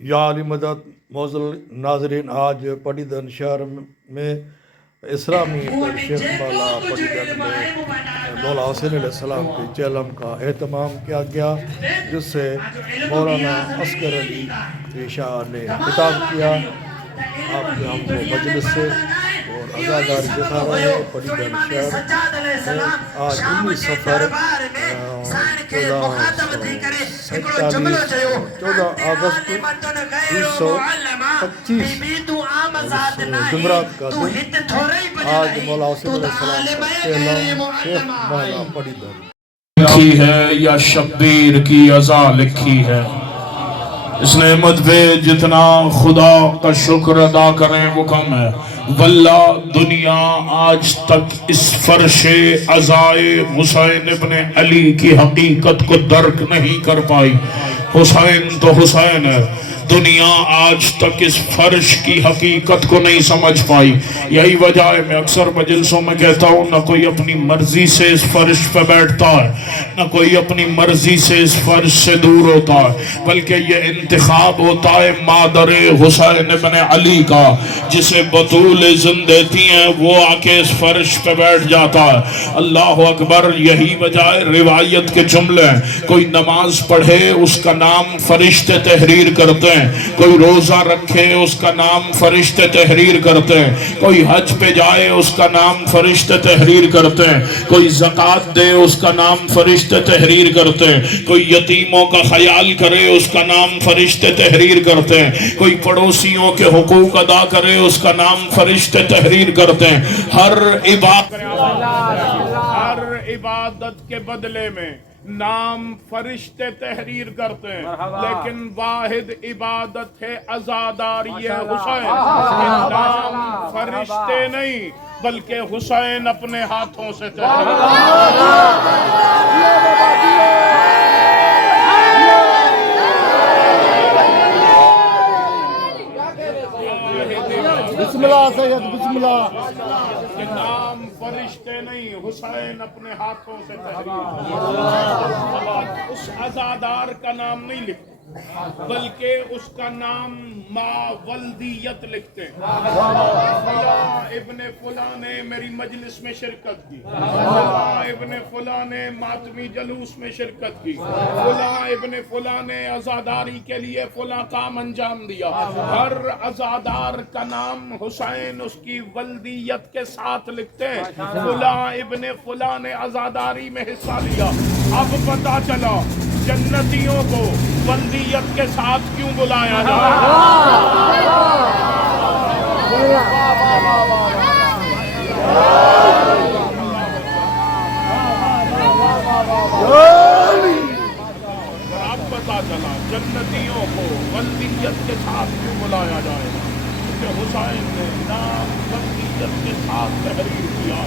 یا علی مدد معزز ناظرین، آج پٹیدن شہر میں اسلامی شیخ مولا پٹیدن میں مولا حسین علیہ السلام کے چہلم کا اہتمام کیا گیا، جس سے مولانا اصغر علی شاہ نے خطاب کیا۔ آپ نے ہم کو مجلس سے اور عزاداری دکھا رہے ہیں۔ پٹیدن شہر میں آج 19 سفر 14 اگست 2025 جمعرات کا دن، آج مولا حسین علیہ السلام کا چہلم شیخ مولا پٹیدن لکھی ہے یا شبیر کی عزا لکھی ہے۔ اس نعمت پہ جتنا خدا کا شکر ادا کریں وہ کم ہے۔ واللہ دنیا آج تک اس فرش عزائے حسین ابن علی کی حقیقت کو درک نہیں کر پائی۔ حسین تو حسین ہے، دنیا آج تک اس فرش کی حقیقت کو نہیں سمجھ پائی۔ یہی وجہ ہے میں اکثر مجلسوں میں کہتا ہوں، نہ کوئی اپنی مرضی سے اس فرش پہ بیٹھتا ہے، نہ کوئی اپنی مرضی سے اس فرش سے دور ہوتا ہے، بلکہ یہ انتخاب ہوتا ہے مادر حسین ابن علی کا، جسے بطول زند دیتی ہیں وہ آ کے اس فرش پہ بیٹھ جاتا ہے۔ اللہ اکبر۔ یہی وجہ ہے روایت کے جملے، کوئی نماز پڑھے اس کا نام فرشتے تحریر کرتے ہیں، کوئی روزہ رکھے اس کا نام فرشتے تحریر کرتے ہیں، کوئی حج پہ جائے اس کا نام فرشتے تحریر کرتے ہیں، کوئی زکوٰۃ دے اس کا نام فرشتے تحریر کرتے ہیں، کوئی یتیموں کا خیال کرے اس کا نام فرشتے تحریر کرتے ہیں، کوئی پڑوسیوں کے حقوق ادا کرے اس کا نام فرشتے تحریر کرتے ہیں۔ ہر عبادت کے بدلے میں نام فرشتے تحریر کرتے ہیں، لیکن واحد عبادت ہے عزاداری حسین۔ نام فرشتے نہیں بلکہ حسین اپنے ہاتھوں سے تحریر بسم اللہ سید، بسم اللہ۔ نام فرشتے نہیں، حسین اپنے ہاتھوں سے تحریر۔ اس عزادار کا نام نہیں لکھتے بلکہ اس کا نام ماولدیت لکھتے ہیں۔ فلاں ابن فلاں نے میری مجلس میں شرکت کی، فلاں ابن فلاں نے ماتمی جلوس میں شرکت کی، فلاں ابن فلاں نے عزاداری کے لیے فلاں کام انجام دیا۔ ہر عزادار کا نام حسین اس کی ولدیت کے ساتھ لکھتے ہیں۔ فلاں ابن فلاں نے عزاداری میں حصہ لیا۔ اب پتہ چلا جنتیوں کو ولدیت کے ساتھ کیوں بلایا جائے۔ اب پتہ چلا جنتیوں کو ولدیت کے ساتھ کیوں بلایا جائے، کہ حسین نے نام ولدیت کے ساتھ تحریر کیا۔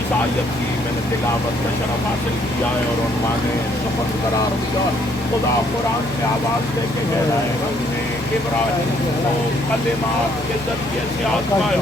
اس آیت کی میں نے تلاوت کا شرف حاصل کیا ہے اور عنوان سفر قرار دیا۔ خدا قرآن میں آواز دے کے کہہ رہا ہے، ہم نے ابراہیم کو کلمات کے ذریعے سے آزمایا۔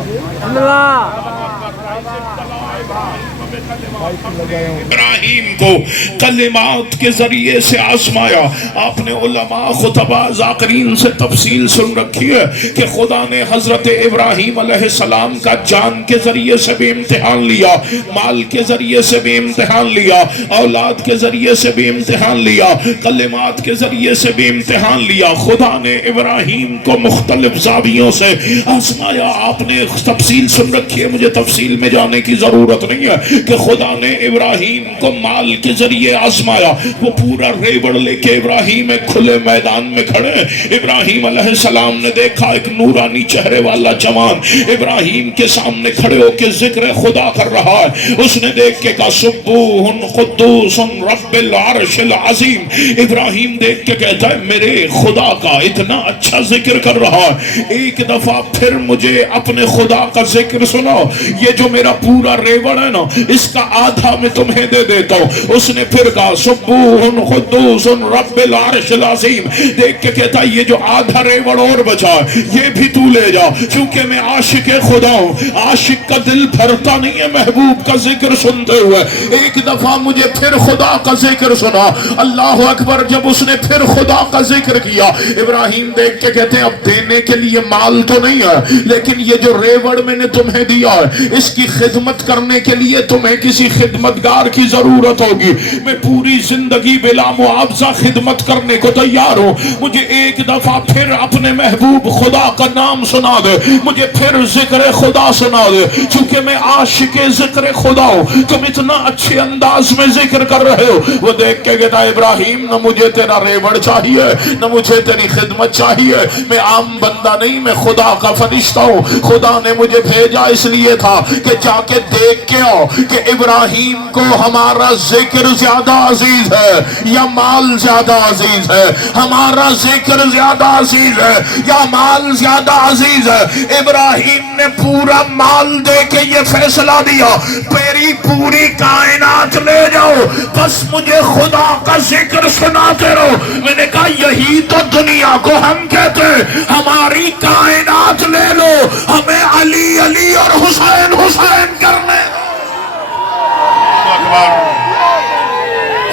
ابراہیم کو کلمات کے ذریعے سے آزمایا۔ آپ نے علماء خطباء ذاکرین سے تفصیل سن رکھی ہے کہ خدا نے حضرت ابراہیم علیہ السلام کا جان کے ذریعے سے بھی امتحان لیا، مال کے ذریعے سے بھی امتحان لیا، اولاد کے ذریعے سے بھی امتحان لیا، کلمات کے ذریعے سے بھی امتحان لیا۔ خدا نے ابراہیم کو مختلف زاویوں سے آزمایا۔ آپ نے تفصیل سن رکھی ہے، مجھے تفصیل میں جانے کی ضرورت نہیں ہے کہ خدا نے ابراہیم کو مال کے ذریعے آزمایا۔ وہ پورا ریوڑ لے کے ابراہیم ایک کھلے میدان میں کھڑے، ابراہیم علیہ السلام نے دیکھا ایک نورانی چہرے والا جوان ابراہیم کے سامنے کھڑے ہو کے ذکر خدا کر رہا ہے۔ اس نے دیکھ کے کہا سبوح قدوس رب العرش العظیم۔ ابراہیم دیکھ کے کہتا ہے میرے خدا کا اتنا اچھا ذکر کر رہا ہے، ایک دفعہ پھر مجھے اپنے خدا کا ذکر سناؤ۔ یہ جو میرا پورا ریوڑ ہے نا، اس کا آدھا میں تمہیں دے دیتا ہوں۔ اس نے پھر کہا سبوح قدوس رب العرش العظیم، دیکھ کے کہتا یہ جو آدھا ریوڑ اور بچا ہے یہ بھی تو لے جا، کیونکہ میں عاشق خدا ہوں۔ عاشق کا دل بھرتا نہیں ہے محبوب کا ذکر سنتے ہوئے۔ ایک دفعہ مجھے پھر خدا کا ذکر سنا، اللہ اکبر۔ جب اس نے پھر خدا کا ذکر کیا، ابراہیم دیکھ کے کہتے ہیں اب دینے کے لیے مال تو نہیں ہے، لیکن یہ جو ریوڑ میں نے تمہیں دیا ہے اس کی خدمت کرنے کے لیے تمہیں کسی خدمتگار کی ضرورت ہوگی۔ میں پوری زندگی بلا معاوضہ خدمت کرنے کو تیار ہوں۔ مجھے ایک دفعہ پھر اپنے محبوب خدا کا نام سنا دے، مجھے پھر ذکر خدا سنا دے، چونکہ میں عاشق ذکر خدا ہوں۔ تم اتنا اچھے انداز میں ذکر کر رہے ہو۔ وہ دیکھ کے کہتا ابراہیم نہ مجھے تیرا ریوڑ چاہیے نہ مجھے تیری خدمت چاہیے، میں عام بندہ نہیں، میں خدا کا فرشتہ ہوں۔ خدا نے مجھے بھیجا اس لیے تھا کہ جا کے دیکھ کے آؤ کہ ابراہیم کو ہمارا ذکر زیادہ عزیز ہے یا مال زیادہ عزیز ہے، ہمارا ذکر زیادہ عزیز ہے یا مال زیادہ عزیز ہے۔ ابراہیم نے پورا مال دے کے یہ فیصلہ دیا میری پوری کائنات لے جاؤ، بس مجھے خدا کا ذکر سناتے رہو۔ میں نے کہا یہی تو دنیا کو ہم کہتے ہیں، ہماری کائنات لے لو، ہمیں علی علی اور حسین حسین کرنے۔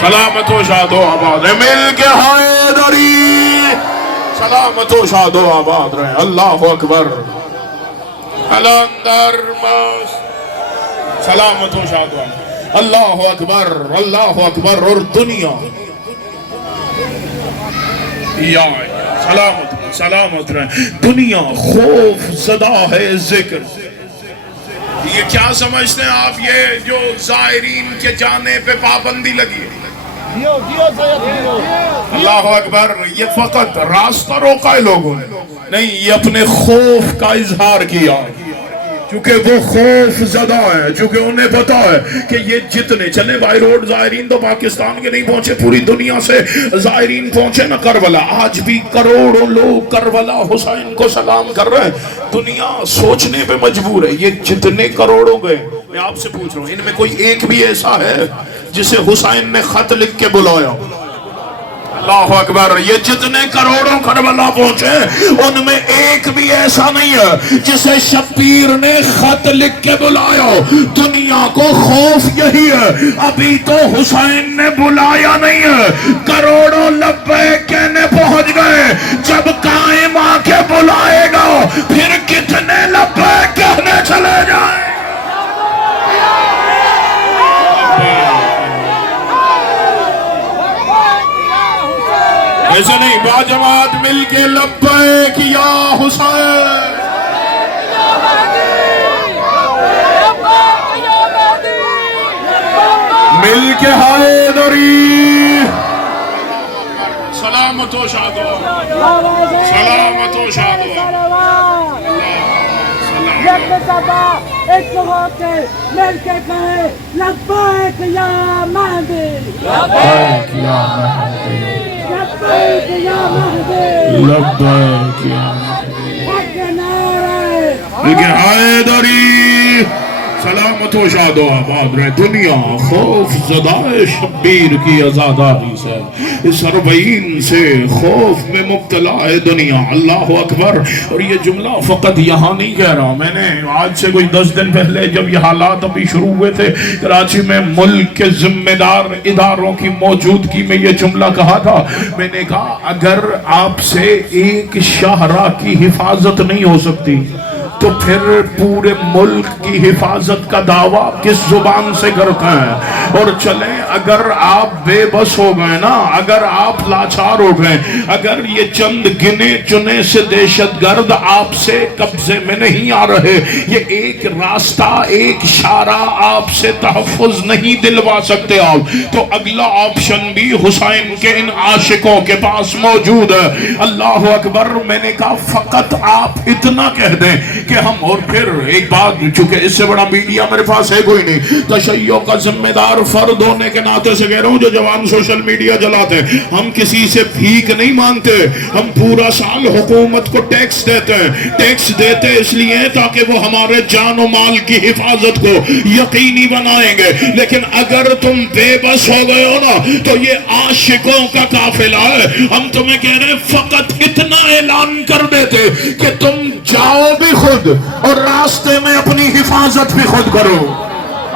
سلامت و شاد و آباد رہے، مل کے حیدری، سلامت و شاد و آباد رہے، اللہ اکبر۔ الاندر مست، سلامت و شاد و آباد، اللہ اکبر اللہ اکبر۔ اور دنیا یا سلامت رہے، دنیا خوف زدہ ہے ذکر۔ یہ کیا سمجھتے ہیں آپ، یہ جو زائرین کے جانے پہ پابندی لگی ہے، اللہ اکبر، یہ فقط راستہ روکا ہے لوگوں نے نہیں، یہ اپنے خوف کا اظہار کیا، کیونکہ وہ خوف زدہ ہے، چونکہ انہیں پتا ہے کہ یہ جتنے چلے بائی روڈ زائرین تو پاکستان کے نہیں پہنچے، پوری دنیا سے زائرین پہنچے نا کربلا۔ آج بھی کروڑوں لوگ کربلا حسین کو سلام کر رہے ہیں۔ دنیا سوچنے پہ مجبور ہے، یہ جتنے کروڑوں گئے، میں آپ سے پوچھ رہا ہوں ان میں کوئی ایک بھی ایسا ہے جسے حسین نے خط لکھ کے بلایا؟ اللہ اکبر، یہ جتنے کروڑوں کربلا پہنچے ان میں ایک بھی ایسا نہیں ہے جسے شبیر نے خط لکھ کے بلایا۔ دنیا کو خوف یہی ہے، ابھی تو حسین نے بلایا نہیں ہے، کروڑوں لبیک کہنے پہنچ گئے، جب قائم آ کے بلائے گا پھر کتنے لبیک کہنے چلے جائیں۔ ایسے نہیں، باجماعت مل کے لبیک یا حسین، مل کے حیدری، سلامت و شاد و سلامت و شاد و ایک ہو کے مل کے کہے لبیک یا مہدی، لبیک یا مہدی، لبیک یا مہدی، لبیک یا مہدی، حق نعرہ لیکن حیدری، سلامت و شاد و آباد رہے۔ دنیا خوف زدہ شبیر کی عزاداری سے، اس اربعین سے خوف میں مبتلا ہے دنیا، اللہ اکبر۔ اور یہ جملہ فقط یہاں نہیں کہہ رہا، میں نے آج سے کوئی 10 دن پہلے جب یہ حالات ابھی شروع ہوئے تھے کراچی میں، ملک کے ذمہ دار اداروں کی موجودگی میں یہ جملہ کہا تھا، میں نے کہا اگر آپ سے ایک شاہراہ کی حفاظت نہیں ہو سکتی تو پھر پورے ملک کی حفاظت کا دعویٰ کس زبان سے کرتے ہیں؟ اور چلیں اگر آپ بے بس ہو گئے نا، اگر آپ لاچار ہو گئے، اگر یہ چند گنے چنے سے دہشت گرد آپ سے قبضے میں نہیں آ رہے، یہ ایک راستہ ایک اشارہ آپ سے تحفظ نہیں دلوا سکتے آپ، تو اگلا آپشن بھی حسین کے ان عاشقوں کے پاس موجود ہے۔ اللہ اکبر۔ میں نے کہا فقط آپ اتنا کہہ دیں کہ ہم، اور پھر ایک بات، چونکہ اس سے بڑا میڈیا میرے پاس ہے کوئی نہیں، تشیع کا ذمہ دار فرد ہونے کے ناطے سے کہہ رہا ہوں جو جوان سوشل میڈیا چلاتے ہیں، ہم کسی سے بھیک نہیں مانگتے، ہم پورا سال حکومت کو ٹیکس دیتے ہیں، ٹیکس دیتے اس لیے تاکہ وہ ہمارے جان و مال کی حفاظت کو یقینی بنائیں گے، لیکن اگر تم بے بس ہو گئے ہو نا تو یہ عاشقوں کا قافلہ ہے۔ ہم تمہیں کہہ رہے ہیں فقط اتنا اعلان کر دیتے کہ تم جاؤ بھی خود اور راستے میں اپنی حفاظت بھی خود کرو۔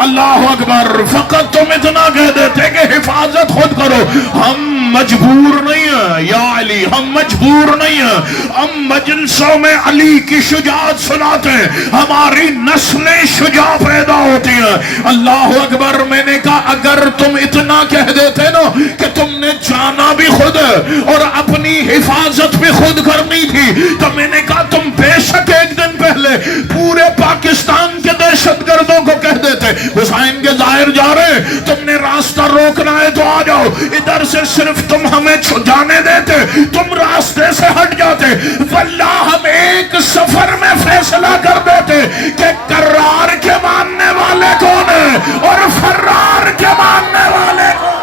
اللہ اکبر، فقط تم اتنا کہہ دیتے کہ حفاظت خود کرو۔ ہم مجبور نہیں ہیں یا علی، ہم مجبور نہیں ہیں، ہم مجلسوں میں علی کی شجاعت سناتے ہیں، ہماری نسلیں شجاع پیدا ہوتی ہیں۔ اللہ اکبر، میں نے کہا اگر تم اتنا کہہ دیتے نا کہ تم نے جانا بھی خود اور اپنی حفاظت بھی خود کرنی تھی تو میں نے کہا تم بے شک ایک دن پہلے پورے پاکستان کے دہشت گردوں کو کہہ دیتے حسین کے ظاہر جا رہے، تم نے راستہ روکنا ہے تو آ جاؤ، ادھر سے صرف تم ہمیں جانے دیتے، تم راستے سے ہٹ جاتے، واللہ ہم ایک سفر میں فیصلہ کر دیتے کہ کرار کے ماننے والے کون ہیں اور فرار کے ماننے والے کون۔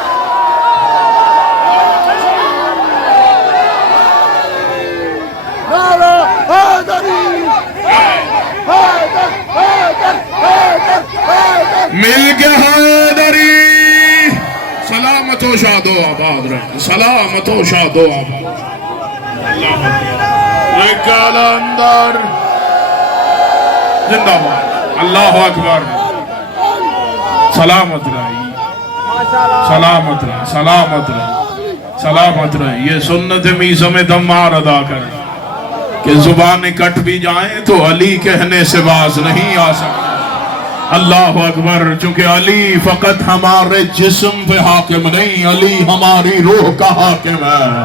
مل کے حیدری، سلامت و شاد و آباد رہے، سلامت و شاد و آباد۔ ایک اندر زندہ باد، اللہ اکبر، سلامت رہے، سلامت رہے، سلامت رہے، سلامت رہے۔ یہ سنت میزم دمار ادا کریں کہ زبانیں کٹ بھی جائیں تو علی کہنے سے باز نہیں آ سکتے۔ اللہ اکبر، چونکہ علی فقط ہمارے جسم پہ حاکم نہیں، علی ہماری روح کا حاکم ہے۔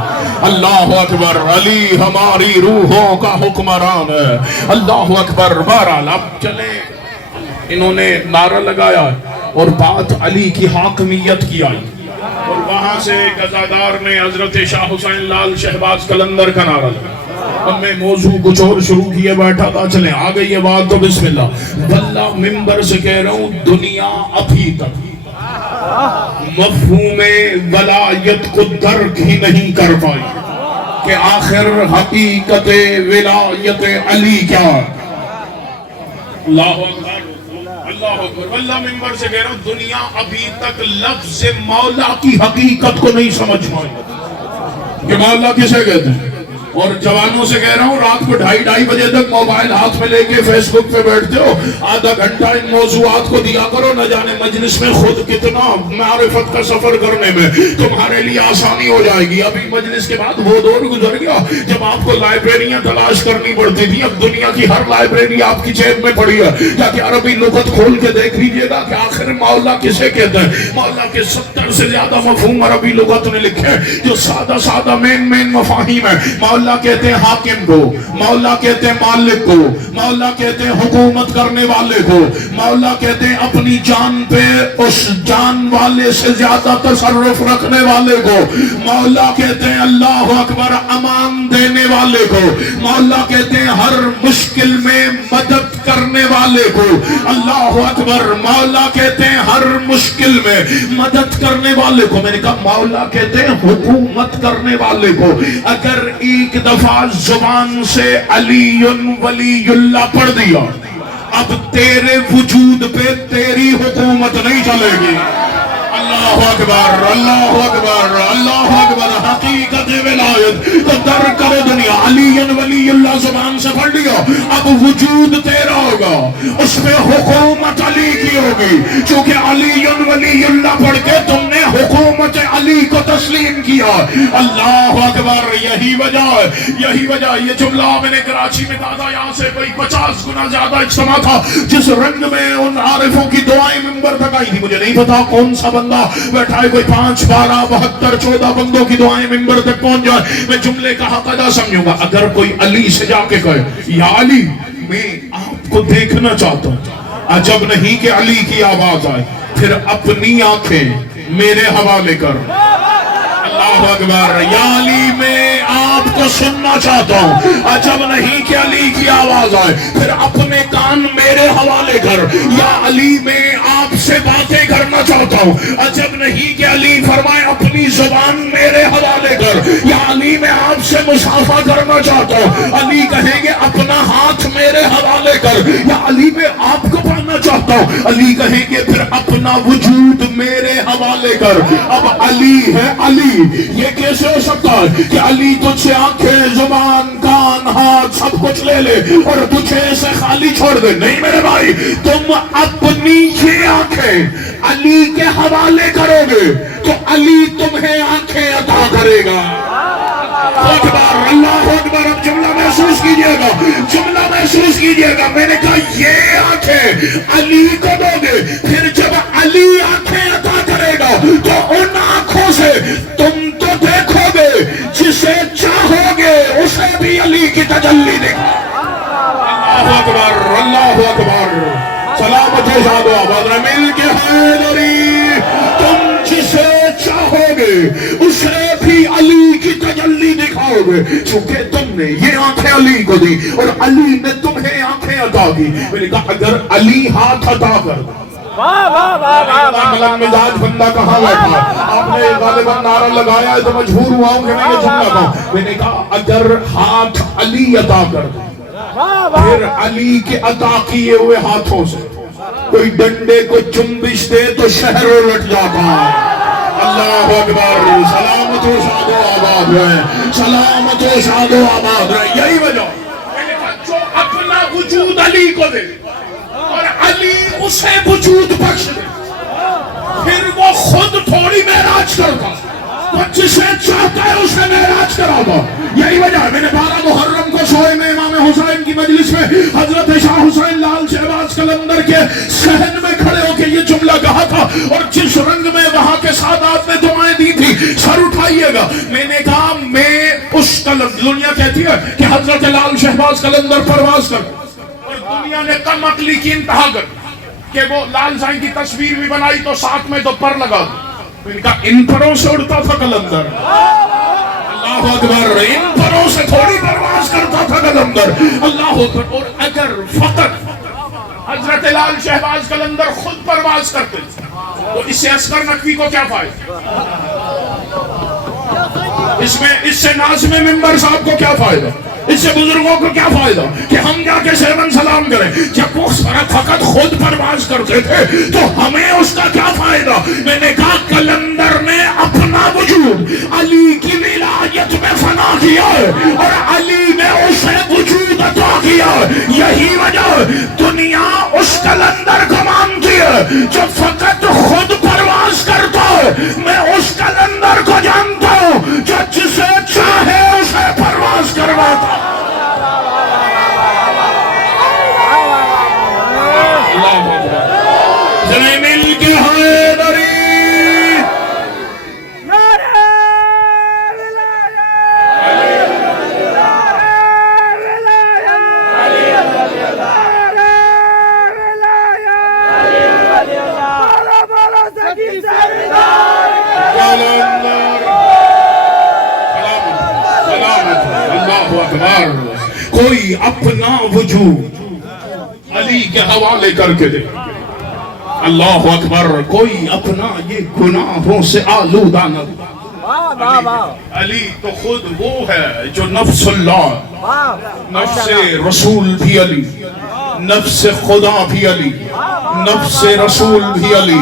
اللہ اکبر، علی ہماری روحوں کا حکمران ہے۔ اللہ اکبر، بہرحال اب چلیں، انہوں نے نعرہ لگایا اور بات علی کی حاکمیت کی آئی، اور وہاں سے غزادار نے حضرت شاہ حسین لال شہباز قلندر کا نعرہ لگایا، اب میں موضوع کچھ اور شروع کیے بیٹھا تھا، چلیں آ گئی یہ بات تو بسم اللہ۔ واللہ ممبر سے کہہ رہا ہوں دنیا ابھی تک مفہوم ولایت کو درک ہی نہیں کر پائی کہ آخر حقیقت ولایت علی کیا ہے۔ اللہ اکبر، اللہ اکبر، واللہ ممبر سے کہہ رہا ہوں دنیا ابھی تک لفظ مولا کی حقیقت کو نہیں سمجھ پائی کہ مولا کسے کہتے ہیں۔ اور جوانوں سے کہہ رہا ہوں رات کو 2:30 بجے تک موبائل ہاتھ میں لے کے فیس بک پہ بیٹھتے ہو، آدھا گھنٹہ ان موضوعات کو دیا کرو، نہ جانے مجلس میں خود کتنا معرفت کا سفر کرنے میں تمہارے لیے آسانی ہو جائے گی۔ ابھی مجلس کے بعد وہ دور گزر گیا جب آپ کو لائبریریاں تلاش کرنی پڑتی تھی، اب دنیا کی ہر لائبریری آپ کی جیب میں پڑی ہے۔ جا کے عربی لغت کھول کے دیکھ لیجئے گا کہ آخر مولا کسے کہتے ہیں۔ مولا کے 70 سے زیادہ مفہوم عربی لغت نے لکھے ہیں جو سادہ سادہ مین مفاہیم ہیں۔ مولا کہتے ہیں حاکم کو، مولا کہتے ہیں مالک کو، مولا کہتے ہیں حکومت کرنے والے کو، مولا کہتے ہیں اپنی جان پہ اس جان والے سے زیادہ تصرف رکھنے والے کو، مولا کہتے ہیں اللہ اکبر امان دینے والے کو، مولا کہتے ہیں ہر مشکل میں مدد کرنے والے کو، اللہ اکبر، مولا کہتے ہیں ہر مشکل میں مدد کرنے والے کو۔ میں نے کہا مولا کہتے ہیں حکومت کرنے والے کو۔ اگر ایک دفعہ زبان سے علی ولی اللہ پڑھ دیا، اب تیرے وجود پہ تیری حکومت نہیں چلے گی۔ اللہ اکبر، اللہ اکبر، اللہ اکبر، حقیقت ولایت تو در کرو دنیا۔ علی ولی اللہ زبان سے پڑھ لیا، اب وجود تیرا ہوگا، اس پہ حکومت علی کی ہوگی، چونکہ علی ولی اللہ پڑھ کے تم نے حکومت علی کو تسلیم کیا۔ اللہ اکبر، یہی وجہ ہے، یہی وجہ۔ یہ جملہ میں نے کراچی میں کہا تھا، یہاں سے کوئی 50 گنا زیادہ اجتماع تھا، جس رنگ میں ان عارفوں کی دعائیں منبر تک آئی تھی، مجھے نہیں پتا کون سا بندہ بیٹھا ہے، کوئی 5 12 72 14 بندوں کی دعائیں منبر تک پہنچ جائے، میں جملے کا حق ادا سمجھوں گا۔ اگر کوئی علی سے جا کے کہے یا علی میں آپ کو دیکھنا چاہتا ہوں، عجب نہیں کہ علی کی آواز آئے، پھر اپنی آنکھیں میرے حوالے کر۔ اللہ اکبر، یا علی میں آپ آپ کو سننا چاہتا ہوں. عجب نہیں کہ علی کی آواز آئے. پھر اپنے کان میرے حوالے کر. یا علی میں آپ سے باتیں کرنا چاہتا ہوں. عجب نہیں کہ علی فرمائے اپنی زبان میرے حوالے کر. یا علی میں آپ سے مصافحہ کرنا چاہتا ہوں. علی کہیں گے اپنا ہاتھ میرے حوالے کر. یا علی میں آپ کو پانا چاہتا ہوں. علی کہیں گے پھر اپنا وجود میرے حوالے کر. اب علی ہے علی. یہ کیسے ہو سکتا ہے کہ علی تجھ سے آنکھیں زبان کان ہاتھ سب کچھ لے لے اور تجھے ایسے خالی چھوڑ دے؟ نہیں میرے بھائی، تم اپنی یہ آنکھیں علی کے حوالے کرو گے تو علی تمہیں آنکھیں عطا کرے گا. اکبر، اللہ اکبر. اب جملہ محسوس کیجئے گا، جملہ محسوس کیجئے گا. میں نے کہا یہ آنکھیں علی کو دو گے، پھر جب علی آنکھیں عطا کرے گا تو ان آنکھوں سے تم تو دیکھو گے، جسے چاہو گے اسے بھی علی کی تجلی دیکھو. اللہ اکبر، اللہ اکبر. سلامت شاد و آباد رہے. مل کے حیدری. تم جسے چاہو گے اسے بھی علی کی تجلی دکھاؤ گے، چونکہ تم نے یہ آنکھیں علی کو دی اور علی نے تمہیں آنکھیں عطا کی. میں نے کہا اگر علی ہاتھ عطا کر دے. ملنگ مزاج بندہ کہاں بیٹھا؟ آپ نے غالباً نعرہ لگایا ہے تو مجبور ہوا ہوں کہ میں یہ جملہ کہوں. میں نے کہا اگر ہاتھ علی عطا کر دے، پھر علی کے عطا کیے ہوئے ہاتھوں سے کوئی ڈنڈے کو چنبش دے تو شہر الٹ جاتا ہے. اللہ اکبر. سلامت و شاد و آباد رہے، سلامت و شاد و آباد رہے. یہی وجہ میں نے کہا جو اپنا وجود علی کو دے اور علی اسے وجود بخش دے، پھر وہ خود تھوڑی معراج کرتا، وہ جسے چاہتا ہے اسے معراج کراتا. یہی وجہ ہے میں نے 12 محرم کو سوئے میں امام حسین کی مجلس میں حضرت شاہ حسین لال شہباز قلندر کے صحن میں کھڑے ہو کے یہ جملہ کہا تھا، اور جس رنگ میں وہاں کے سادات نے دعائیں دی تھی سر اٹھائیے گا. میں نے کہا میں اس دنیا کہتی ہے کہ حضرت لال شہباز قلندر پرواز کر، اور دنیا نے کم عقلی کی انتہا کر کہ وہ لال سائن کی تصویر بھی بنائی تو ساتھ میں 2 پر لگا دو. میں نے کہا ان پروں سے اڑتا تھا قلندر. اللہ اکبر. ان پروں سے تھوڑی پرواز کرتا تھا قلندر. اللہ اکبر. اور اگر فقط حضرت لال شہباز قلندر خود پرواز کرتے تو اس سے عسکر نقوی کو کیا فائدہ؟ اس سے ناظم ممبر صاحب کو کیا فائدہ؟ اس سے بزرگوں کو کیا فائدہ کہ ہم جا کے سیون سلام کریں؟ جب وہ فقط خود پرواز کرتے تھے تو ہمیں اس کا کیا فائدہ؟ میں نے کہا قلندر نے اپنا وجود علی کی ولایت میں فنا کیا ہے اور علی نے اسے وجود عطا کیا. یہی وجہ دنیا اس قلندر کو مانتی ہے جو فقط خود پرواز کرتا ہے. میں اس قلندر کو جانتا ہوں جو جسے چاہے اسے پرواز کرواتا. جنہیں مل کے حیدری. کوئی اپنا وجود علی کے حوالے کر کے دے. اللہ اکبر. کوئی اپنا یہ گناہوں سے آلودہ نہ. علی تو خود وہ ہے جو نفس اللہ، نفس رسول بھی علی، نفس خدا بھی علی، نفس رسول بھی علی،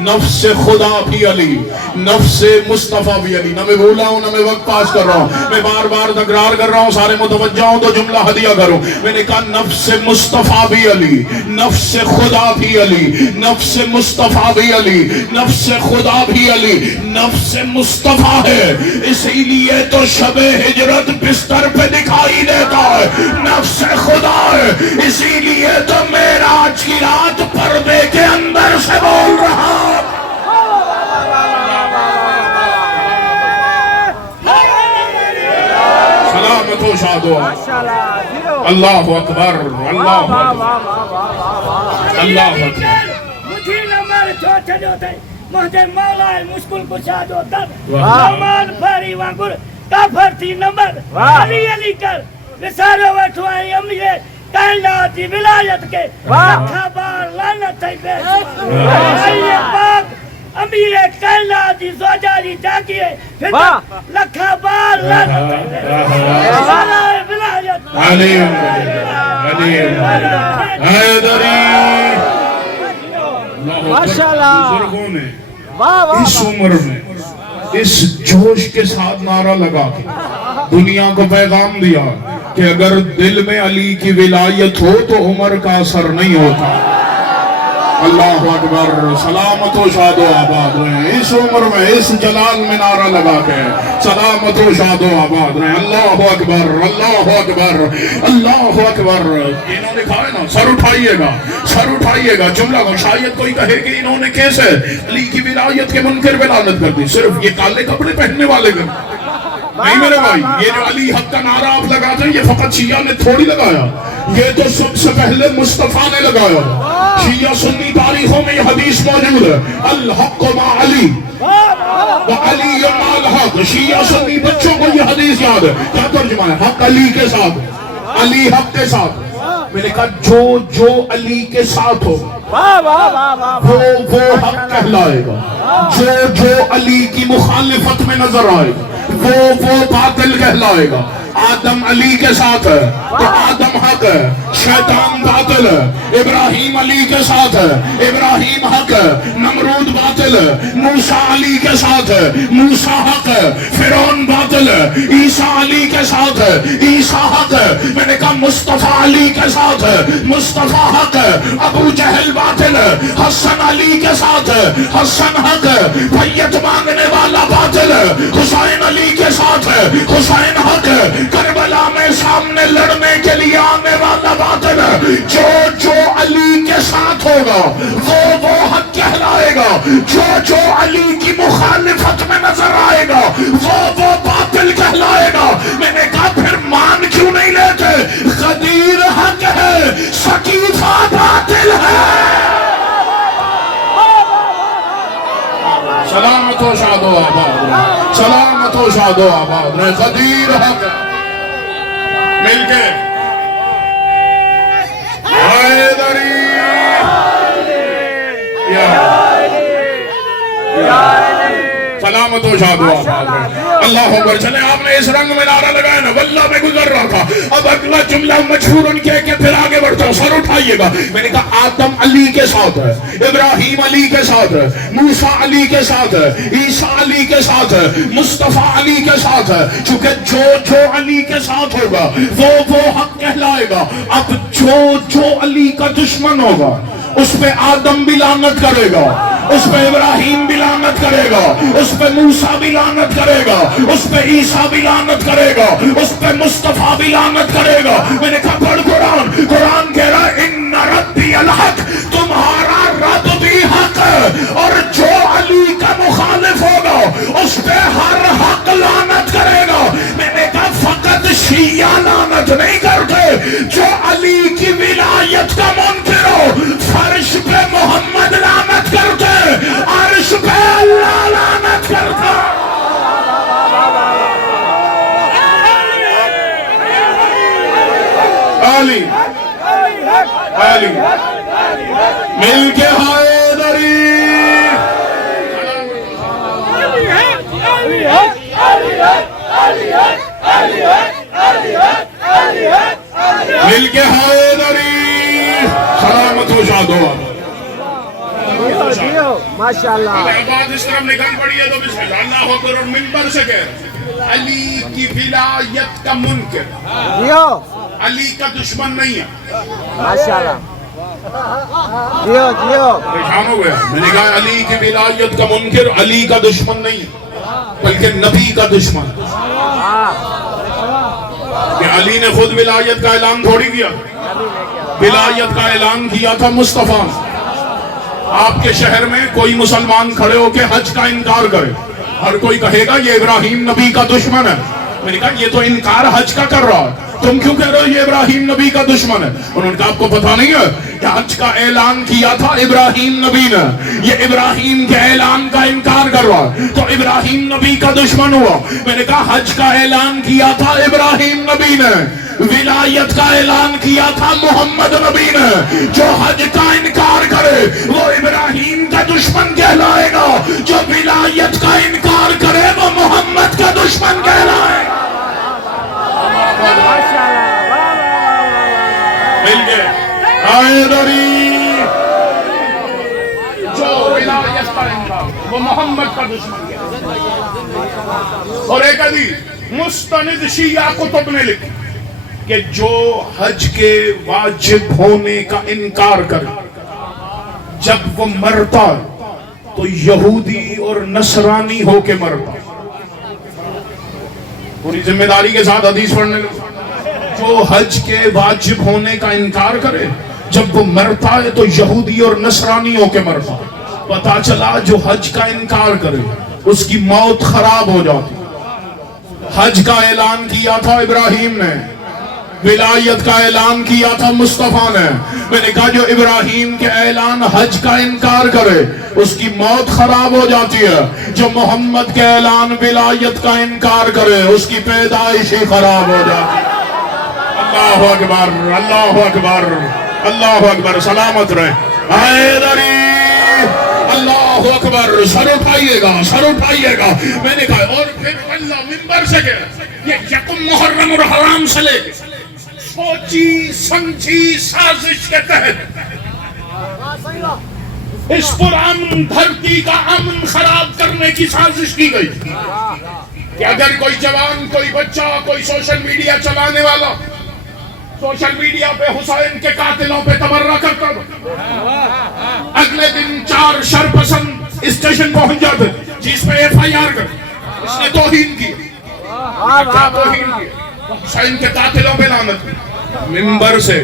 نفس خدا بھی علی، نفس مصطفیٰ بھی علی. نہ میں بولا ہوں نہ میں وقت پاس کر رہا ہوں، میں بار بار تکرار کر رہا ہوں، سارے متوجہ ہوں تو جملہ ہدیہ کروں. میں نے کہا نفس مصطفیٰ بھی علی، نفس خدا بھی علی، نفس مصطفیٰ بھی علی، نفس خدا بھی علی. نفس مصطفیٰ ہے اسی لیے تو شب ہجرت بستر پہ دکھائی دیتا ہے. نفس خدا ہے اسی لیے تو معراج کی رات پردے کے اندر سے بول رہا. سلامت و شاد و اللہ اکبر. اللہ اللہ اکبر. مجھے نمبر چھوٹے ہوتے مجھے مولا مشکل کشا جو تب نعمان پاری وانگر کافر تھی نمبر علی علی کر وسارے وٹھو آئی امیر کائنات دی ولایت کے لکھا بار لعنت ہے بے پاک امیر کائنات دی زوجاری جاگیے پھر لکھا بار لعنت ہے سارے ولایت علی علی حیدری بزرگوں نے اس عمر میں اس جوش کے ساتھ نعرہ لگا کے دنیا کو پیغام دیا کہ اگر دل میں علی کی ولایت ہو تو عمر کا اثر نہیں ہوتا. اللہ اکبر. سلامت و شاد و آباد رہے اس عمر میں اس جلال میں نعرہ لگا کے سلامت و شاد و آباد رہے. اللہ اکبر اللہ اکبر اللہ اکبر. انہوں نے کہا ہے نا سر اٹھائیے گا جملہ کو. شاید کوئی کہے کہ انہوں نے کیسے علی کی ولایت کے منکر پہ لعنت کر دی صرف یہ کالے کپڑے پہننے والے کر. نہیں میرے بھائی یہ جو علی حق کا نعرہ آپ لگاتے ہیں یہ فقط شیعہ نے تھوڑی لگایا. یہ تو سب سے پہلے مصطفیٰ نے لگایا. شیعہ سنی تاریخوں میں یہ حدیث موجود ہے الحق مع علی وعلی مع الحق. شیعہ سنی بچوں کو یہ حدیث یاد ہے. کیا ترجمہ ہے؟ حق علی کے ساتھ علی حق کے ساتھ. میں نے کہا جو علی کے ساتھ ہو وہ حق کہلائے گا. جو علی کی مخالفت میں نظر آئے گا وہ باطل کہلائے گا. آدم علی کے ساتھ ہے تو آدم حق ہے شیطان باطل ہے. ابراہیم علی کے ساتھ ہے ابراہیم حق ہے نمرود باطل ہے. موسیٰ علی کے ساتھ ہے موسیٰ حق ہے فرعون باطل ہے. عیسیٰ علی کے ساتھ ہے عیسیٰ حق ہے. میں نے کہا مصطفیٰ علی کے ساتھ ہے مصطفیٰ حق ہے. ابو جہل باطل ہے حسن علی کے ساتھ ہے حسن حق ہے. بیعت مانگنے والا باطل ہے حسین علی کے ساتھ ہے حسین حق ہے. کربلا میں سامنے لڑنے کے لیے آنے والا باطل ہے. جو علی کے ساتھ ہوگا وہ حق کہلائے گا. جو علی کی مخالفت میں نظر آئے گا وہ باطل کہلائے گا. میں نے کہا پھر مان کیوں نہیں لیتے؟ غدیر حق ہے سقیفہ باطل ہے. سلامت و شاد و آباد سلامت و شاد و آباد غدیر حق ہے. مل کے حیدری سلامت و شاد و آباد. اللہ اکبر. چلے آپ نے اس رنگ میں نعرہ لگایا نا واللہ میں گزر رہا تھا. اب اگلا جملہ مشہور ان کے پھر آگے بڑھتا ہوں. سر اٹھائیے گا. میں نے کہا آدم علی کے ساتھ ہے ابراہیم علی کے ساتھ ہے موسیٰ علی کے ساتھ ہے عیسیٰ علی کے ساتھ ہے مصطفیٰ علی کے ساتھ ہے. چونکہ جو علی کے ساتھ ہوگا وہ حق کہلائے گا. اب جو علی کا دشمن ہوگا اس پہ آدم بھی لعنت کرے گا اس پہ ابراہیم بھی لعنت کرے گا اس پہ موسیٰ بھی لعنت کرے گا اس پہ عیسیٰ بھی لعنت کرے گا اس پہ مصطفیٰ بھی لعنت کرے گا. میں نے کہا پڑھ قرآن کہہ رہا ان ربی الحق تمہارا رب بھی حق ہے. اور جو علی کا مخالف ہوگا اس پہ ہر حق لعنت کرے گا. میں نے کہا فقط شیعہ لعنت نہیں کرتے جو علی کی ولایت کا منکر ہو فرش پہ محمد لعنت کرتے عرش پہ اللہ لعنت کرتا. علی علی مل کے حیدری مل کے حیدری سلامت و شاد و ماشاءاللہ. بات اس طرف نکل پڑی ہے تو بسم اللہ. اللہ اکبر. اور منبر سے کہہ علی کی ولایت کا منکر علی کا دشمن نہیں ہے. ماشاءاللہ. پریشان ہو گیا. میں نے کہا علی کی ولایت کا منکر علی کا دشمن نہیں ہے بلکہ نبی کا دشمن. کہ علی نے خود ولایت کا اعلان تھوڑی کیا. ولایت کا اعلان کیا تھا مصطفیٰ. آپ کے شہر میں کوئی مسلمان کھڑے ہو کے حج کا انکار کرے ہر کوئی کہے گا یہ ابراہیم نبی کا دشمن ہے. میں نے کہا یہ تو انکار حج کا کر رہا ہے تم کیوں کہہ رہے ہو یہ ابراہیم نبی کا دشمن ہے؟ انہوں نے کہا آپ کو پتہ نہیں ہے یہ حج کا اعلان کیا تھا ابراہیم نبی نے، یہ ابراہیم کے اعلان کا انکار کر رہا ہے تو ابراہیم نبی کا دشمن ہوا۔ میں نے کہا حج کا اعلان کیا تھا ابراہیم نبی نے، ولایت کا اعلان کیا تھا محمد نبی نے، جو حج کا انکار کرے وہ ابراہیم کا دشمن کہلائے گا، جو ولایت کا انکار کرے وہ محمد کا دشمن کہلائے گا۔ مل گئے حیدری، جو ولایت کا انکار وہ محمد کا دشمن کہلائے۔ اور ایک حدیث مستند شیعہ کتب نے لکھی کہ جو حج کے واجب ہونے کا انکار کرے جب وہ مرتا تو یہودی اور نصرانی ہو کے مرتا۔ پوری ذمہ داری کے ساتھ حدیث پڑھنے لگا، جو حج کے واجب ہونے کا انکار کرے جب وہ مرتا ہے تو یہودی اور نصرانی ہو کے مرتا۔ پتا چلا جو حج کا انکار کرے اس کی موت خراب ہو جاتی۔ حج کا اعلان کیا تھا ابراہیم نے، ولایت کا اعلان کیا تھا مصطفیٰ نے۔ میں نے کہا جو ابراہیم کے اعلان حج کا انکار کرے اس کی موت خراب ہو جاتی ہے، جو محمد کے اعلان ولایت کا انکار کرے اس کی پیدائش ہی خراب ہو جاتی ہے۔ اللہ اکبر، اللہ اکبر، اللہ اکبر، سلامت رہے حیدری، اللہ اکبر۔ سر اٹھائیے گا، سر اٹھائیے گا۔ میں نے کہا اور پھر اللہ منبر سے کہا یہ یکم محرم اور حرام سے لے سوچی سمجھی سازش کے تحت اس پرامن دھرتی کا امن خراب کرنے کی سازش کی گئی کہ اگر کوئی جوان، کوئی بچہ، کوئی سوشل میڈیا چلانے والا سوشل میڈیا پہ حسین کے قاتلوں پہ تبرہ کرتا تھا، اگلے دن 4 شرپسند اسٹیشن پہنچ جاتے جس پہ FIR کر اس نے توہین کی۔ کیا توہین کی؟ حسین کے قاتلوں پہ لعنت کی۔ منبر سے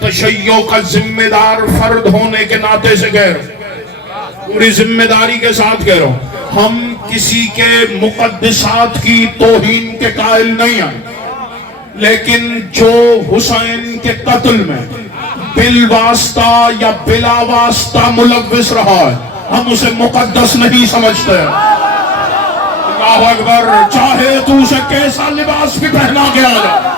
تشیع کا ذمہ دار فرد ہونے کے ناطے سے کہہ رہا ہوں، پوری ذمہ داری کے ساتھ کہہ رہا ہوں، ہم کسی کے مقدسات کی توہین کے قائل نہیں ہیں، لیکن جو حسین کے قتل میں بالواسطہ یا بلا واسطہ ملوث رہا ہے ہم اسے مقدس نہیں سمجھتے۔ اللہ اکبر، چاہے تو اسے کیسا لباس بھی پہنا کے آ جائے،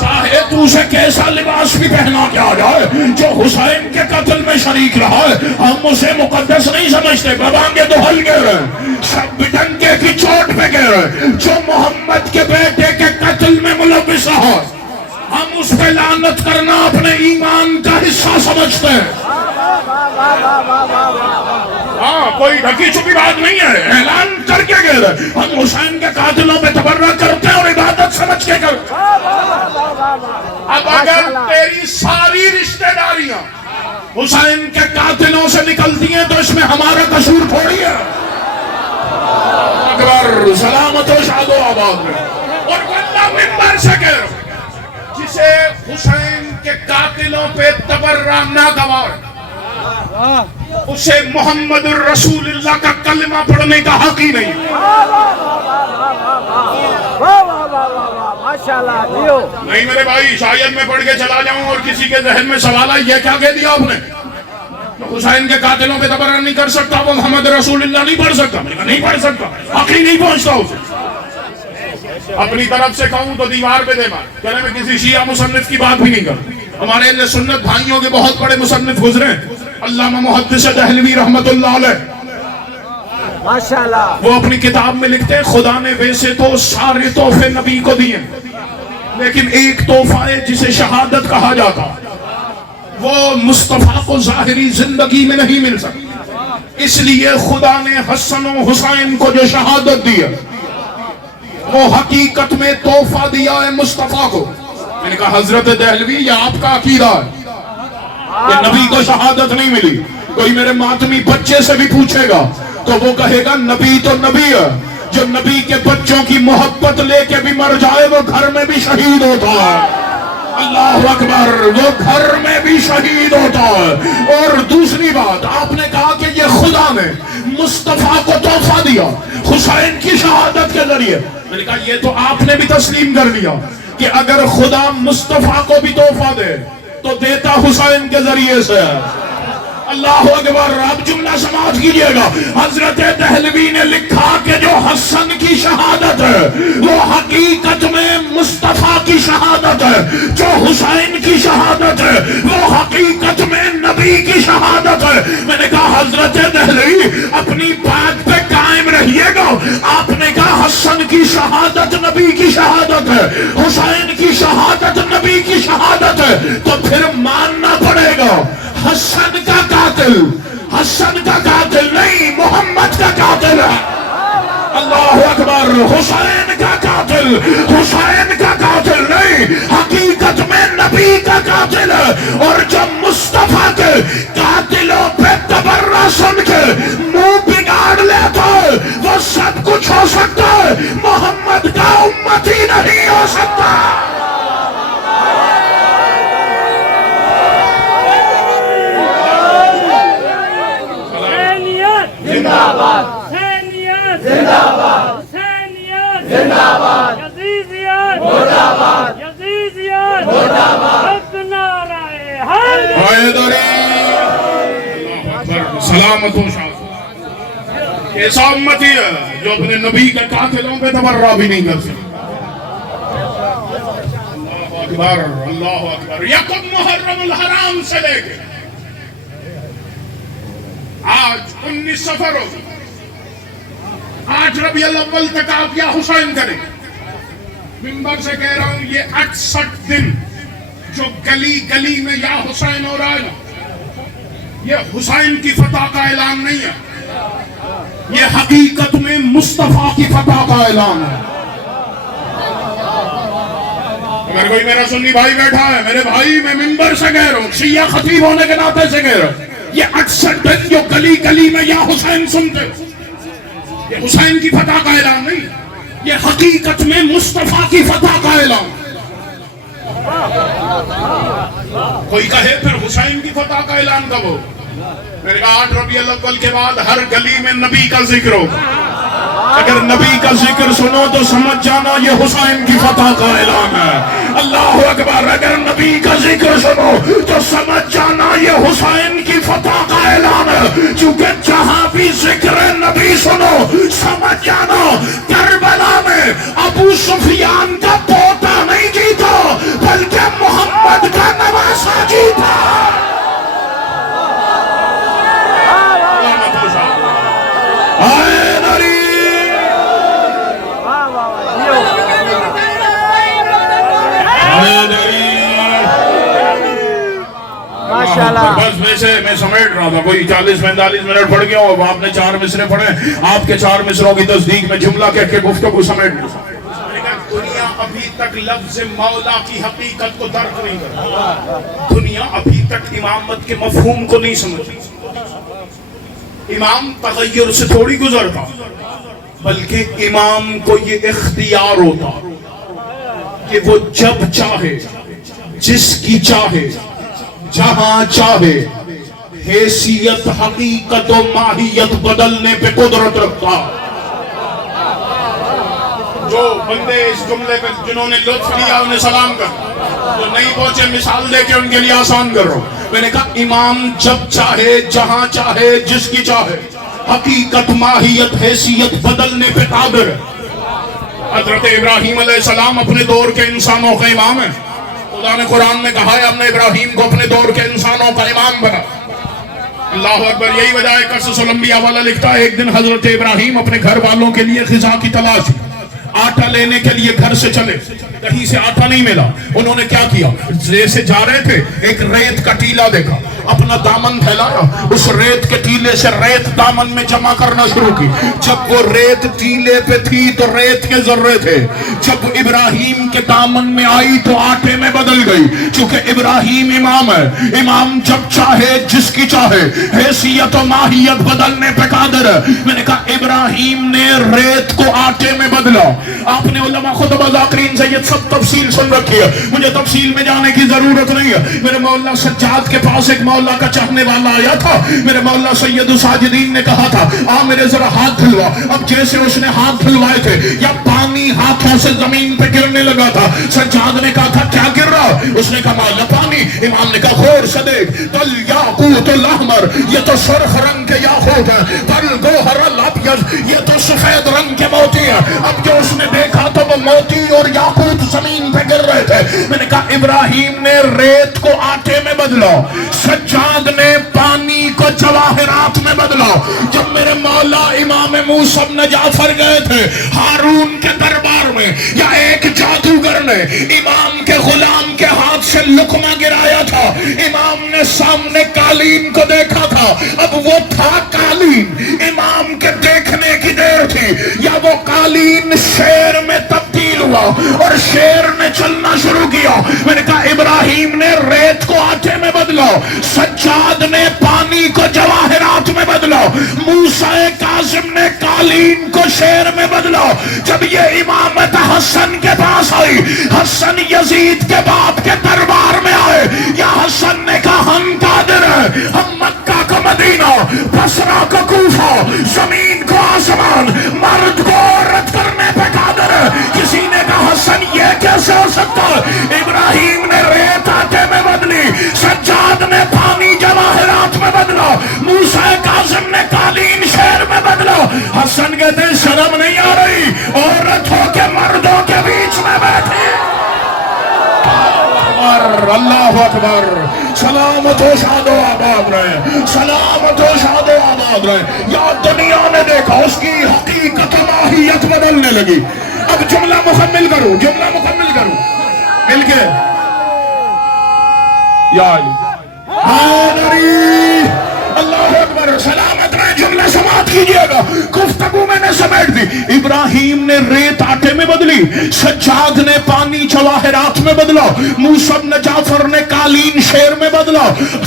چاہے تو اسے کیسا لباس بھی پہنا کے آ جائے، جو حسین کے قتل میں شریک رہا ہے ہم اسے مقدس نہیں سمجھتے۔ بابانگے تو حل کہہ رہے ہیں، سب ڈنکے کی چوٹ پہ کہہ رہے ہیں، جو محمد کے بیٹے کے قتل میں ملوث رہا ہم اس پہ لعنت کرنا اپنے ایمان کا حصہ سمجھتے ہیں۔ ہاں، کوئی ڈھکی چھپی بات نہیں ہے، اعلان کر کے کہہ رہے ہم حسین کے قاتلوں پہ تبرہ کرتے ہیں اور عبادت سمجھ کے کرتے ہیں۔ اب اگر تیری ساری رشتہ داریاں حسین کے قاتلوں سے نکلتی ہیں تو اس میں ہمارا قصور تھوڑی ہے۔ اکبر، سلامت و شاد و آباد میں۔ اور اللہ منبر سے کہہ رہا جسے حسین کے قاتلوں پہ تبرہ ناگوار اسے محمد الرسول اللہ کا کلمہ پڑھنے کا حق ہی نہیں۔ نہیں میرے بھائی، شاید میں پڑھ کے چلا جاؤں اور کسی کے ذہن میں سوال آئے یہ کیا کہہ دیا آپ نے، حسین کے قاتلوں پہ تبرہ نہیں کر سکتا وہ محمد رسول اللہ نہیں پڑھ سکتا؟ میں نے کہا نہیں پڑھ سکتا، حق ہی نہیں پہنچتا اسے۔ اپنی طرف سے کہوں تو دیوار پہ دے مار، کہنے میں کسی شیعہ مصنف کی بات بھی نہیں کرتا۔ ہمارے اہل سنت بھائیوں کے بہت بڑے مصنف گزرے، علامہ محدث دہلوی رحمت اللہ علیہ، ماشاءاللہ، وہ اپنی کتاب میں لکھتے ہیں خدا نے ویسے تو سارے تحفے نبی کو دیے لیکن ایک تحفہ ہے جسے شہادت کہا جاتا، وہ مصطفیٰ کو ظاہری زندگی میں نہیں مل سکتا، اس لیے خدا نے حسن و حسین کو جو شہادت دی ہے وہ حقیقت میں تحفہ دیا ہے مصطفیٰ کو۔ میں نے کہا حضرت دہلوی یہ آپ کا عقیدہ ہے کہ نبی کو شہادت نہیں ملی؟ کوئی میرے ماتمی بچے سے بھی پوچھے گا تو وہ کہے گا نبی تو نبی ہے، جو نبی کے بچوں کی محبت لے کے بھی مر جائے وہ گھر میں بھی شہید ہوتا ہے۔ اللہ اکبر، وہ گھر میں بھی شہید ہوتا ہے۔ اور دوسری بات، آپ نے کہا کہ یہ خدا نے مصطفیٰ کو تحفہ دیا حسین کی شہادت کے ذریعے۔ میں نے کہا یہ تو آپ نے بھی تسلیم کر لیا کہ اگر خدا مصطفیٰ کو بھی تحفہ دے تو دیتا حسین کے ذریعے سے اللہ اکبر. اب جملہ سماعت کیجئے گا. حضرت دہلوی نے لکھا کہ جو حسن کی شہادت ہے وہ حقیقت میں مصطفیٰ کی شہادت ہے, جو حسین کی شہادت ہے وہ حقیقت میں نبی کی شہادت ہے. میں نے کہا حضرت دہلوی اپنی بات پہ قائم رہیے گا. آپ نے کہا حسن کی شہادت نبی کی شہادت ہے, حسین کی شہادت نبی کی شہادت ہے, تو پھر ماننا پڑے گا حسن کا قاتل حسن کا قاتل نہیں, محمد کا قاتل ہے. اللہ اکبر. حسین کا قاتل حسین کا قاتل نہیں, حقیقت میں نبی کا قاتل ہے. اور جب مصطفیٰ کے قاتلوں پہ تبرہ سن کے منہ بگاڑ لیتا ہے, وہ سب کچھ ہو سکتا ہے, محمد کا امتی نہیں ہو سکتا. زندہ باد حسینیت, زندہ باد حسینیت, زندہ باد یزیدیت, مرد آباد یزیدیت, مرد آباد. نعرہ حیدری. سلامت و شاد. ایسا امتی ہے جو اپنے نبی کے قاتلوں پہ تبرہ بھی نہیں کر سکتا. اللہ اکبر اللہ اکبر. یکم محرم الحرام سے لے کے آج 19 سفر ہو, 8 ربیع الاول تک آپ یا حسین کریں. منبر سے کہہ رہا ہوں یہ 68 دن جو گلی گلی میں یا حسین ہو رہا ہے, یہ حسین کی فتح کا اعلان نہیں ہے, یہ حقیقت میں مصطفیٰ کی فتح کا اعلان ہے. اگر کوئی میرا سنی بھائی بیٹھا ہے, میرے بھائی میں منبر سے کہہ رہا ہوں, شیعہ خطیب ہونے کے ناطے سے کہہ رہا ہوں, یہ 68 دن جو گلی گلی میں یا حسین سنتے, یہ حسین کی فتح کا اعلان نہیں, یہ حقیقت میں مصطفیٰ کی فتح کا اعلان. کوئی کہے پھر حسین کی فتح کا اعلان کب ہو؟ میں نے کہا 8 ربیع الاول کے بعد ہر گلی میں نبی کا ذکر ہو. اگر نبی کا ذکر سنو تو سمجھ جانا یہ حسین کی فتح کا اعلان ہے. اللہ اکبر. اگر نبی کا ذکر سنو تو سمجھ جانا یہ حسین کی فتح کا اعلان ہے. چونکہ جہاں بھی ذکر نبی سنو سمجھ جانا کربلا میں ابو سفیان کا پوتا نہیں جیتا بلکہ محمد کا نواسا جیتا. بس میں سمیٹ رہا تھا, کوئی 40-45 منٹ پڑھ گیا اور آپ نے 4 مصرے پڑھے. آپ کے 4 مصروں کی تصدیق میں جملہ کہہ کے گفتگو سمیٹ. دنیا ابھی تک لفظ مولا کی حقیقت کو درک نہیں کرتی. دنیا ابھی تک امامت کے مفہوم کو نہیں سمجھتی. امام تغیر سے تھوڑی گزرتا, بلکہ امام کو یہ اختیار ہوتا کہ وہ جب چاہے, جس کی چاہے, جہاں چاہے حیثیت, حقیقت و ماہیت بدلنے پہ قدرت رکھتا. جو بندے اس جملے پہ جنہوں نے لطف لیا انہیں سلام کر, جو نہیں پہنچے مثال دے کے ان کے لیے آسان کر رہا ہوں. میں نے کہا امام جب چاہے, جہاں چاہے, جس کی چاہے حقیقت, ماہیت, حیثیت بدلنے پہ قادر ہے. حضرت ابراہیم علیہ السلام اپنے دور کے انسانوں کا امام ہے. خدا نے قرآن میں کہا ہے ہم نے ابراہیم کو اپنے دور کے انسانوں کا امام بنا. اللہ اکبر. یہی وجہ ہے قصص الانبیاء والا لکھتا ہے ایک دن حضرت ابراہیم اپنے گھر والوں کے لیے غذا کی تلاش, آٹا لینے کے لیے گھر سے چلے, کہیں سے آٹا نہیں ملا. انہوں نے کیا کیا, جیسے جا رہے تھے ایک ریت کا ٹیلا دیکھا, اپنا دامن پھیلایا, اس ریت کے ٹیلے سے ریت دامن میں جمع کرنا شروع کی. جب وہ ریت ٹیلے پہ تھی تو ریت کے ذرے تھے, جب ابراہیم کے دامن میں آئی تو آٹے میں بدل گئی. چونکہ ابراہیم امام ہے, امام جب چاہے, جس کی چاہے حیثیت و ماہیت بدلنے پہ قادر ہے. میں نے کہا ابراہیم نے ریت کو آٹے میں بدلا. آپ نے علماء خطبہ ذاکرین سے یہ سب تفصیل سن رکھی ہے, مجھے تفصیل میں جانے کی ضرورت نہیں ہے. میرے مولا سجاد کے پاس ایک مولا کا چاہنے والا آیا تھا. میرے مولا سید الساجدین نے کہا تھا آ میرے ذرا ہاتھ دھلوا. اب جیسے اس نے ہاتھ دھلوائے تھے یا پانی ہاتھوں سے زمین پہ گرنے لگا تھا. سجاد نے کہا تھا کیا گر رہا؟ اس نے کہا مولا پانی. امام نے کہا غور سے دیکھ، تل یاقوت الاحمر، یہ تو سرخ رنگ کے یاقوت ہے، تل گوہر الابیض، یہ تو سفید رنگ کے موتی ہے۔ اب جو اس نے دیکھا تو وہ موتی اور یاقوت زمین پہ گر رہے تھے۔ میں نے کہا ابراہیم نے ریت کو آٹے میں بدلا، سجاد نے پانی کو جواہرات میں بدلا۔ جب میرے مولا امام موسیٰ بن جعفر گئے تھے ہارون کے دربار میں، یا ایک جادوگر نے امام کے غلام کے ہاتھ سے لقمہ گرایا تھا، امام نے سامنے قالین کو دیکھا تھا، اب وہ تھا قالین، امام کے دیکھنے کی دیر تھی، یا وہ قالین شیر میں تبدیل ہوا اور شیر نے چلنا شروع کیا۔ میں نے کہا ابراہیم نے ریت کو آٹے میں بدلا، سجاد نے پانی کو جواہرات میں بدلا، موسیٰ کاظم نے قالین کو شیر میں بدلا۔ جب یہ امامت حسن کے پاس آئی، حسن یزید کے باپ کے دربار میں آئے، یا حسن نے کہا ہم قادر ہیں، ہم مکہ کو مدینہ، بصرہ کو کوفہ، زمین کو آسمان، مرد کو عورت کرنے پہ قادر ہے۔ کسی نے کہا حسن یہ کیسے ہو سکتا ہے؟ ابراہیم نے ریت آٹے میں بدلی، سجاد نے پانی جواہرات میں بدلا، موسیٰ کاظم نے قالین شیر میں بدلا۔ حسن کہتے ہیں شرم نہیں آ رہی، عورت ہو کے مردوں کے بیچ میں بیٹھے۔ اللہ اکبر، سلامت و شاد و آباد رہے، سلامت و شاد و آباد رہے۔ یا دنیا نے دیکھا اس کی حقیقت و ماہیت بدلنے لگی۔ اب جملہ مکمل کروں، جملہ مکمل کروں مل کے، یا علی حیدری، اللہ اکبر، سلامت رہے۔ جملہ سماعت کیجئے گا، گفتگو میں نے سمیٹ دی۔ ابراہیم نے ریت آٹے میں بدلی، سجاد نے پانی جواہرات میں بدلا، موسیٰ بن جعفر نے قالین شیر میں بدلا،